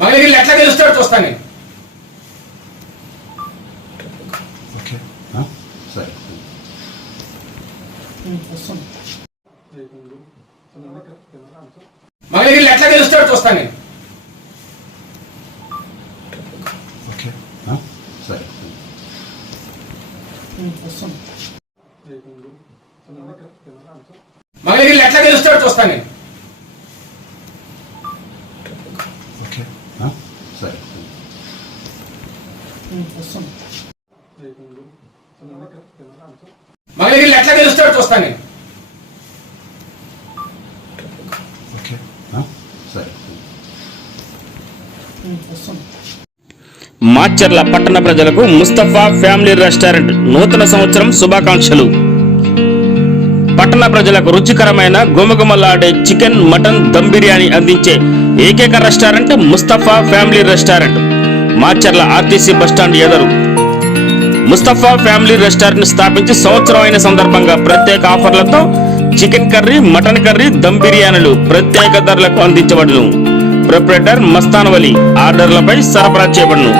మంగళగిరి ఎట్లా తెలుస్తాడు చూస్తాను నేను. మంగళగిరి ఎట్లా తెలుస్తాడు చూస్తాను నేను. మంగళగిరి ఎట్లా తెలుస్తాడు చూస్తాను నేను. మంగళగిరి ఎట్లా తెలుస్తాడు చూస్తాను నేను. మాచర్ల పట్టణ ప్రజలకు ముస్తఫా ఫ్యామిలీ రెస్టారెంట్ నూతన సంవత్సరం శుభాకాంక్షలు. పట్టణ ప్రజలకు రుచికరమైన గుమగుమలాడే చికెన్, మటన్, దమ్ బిర్యానీ అందించే ఏకైక restaurant Mustafa family restaurant, Macherla RTC bus stand ఎదురు. ముస్తఫా ఫ్యామిలీ రెస్టారెంట్ స్థాపించి సంవత్సరం అయిన సందర్భంగా ప్రత్యేక ఆఫర్లతో chicken curry, mutton curry, dum బిర్యానీలు ప్రత్యేక ధరలకు అందించబడును. ప్రొప్రైటర్ మస్తాన్ వలి ఆర్డర్లపై సరఫరా చేయబడును.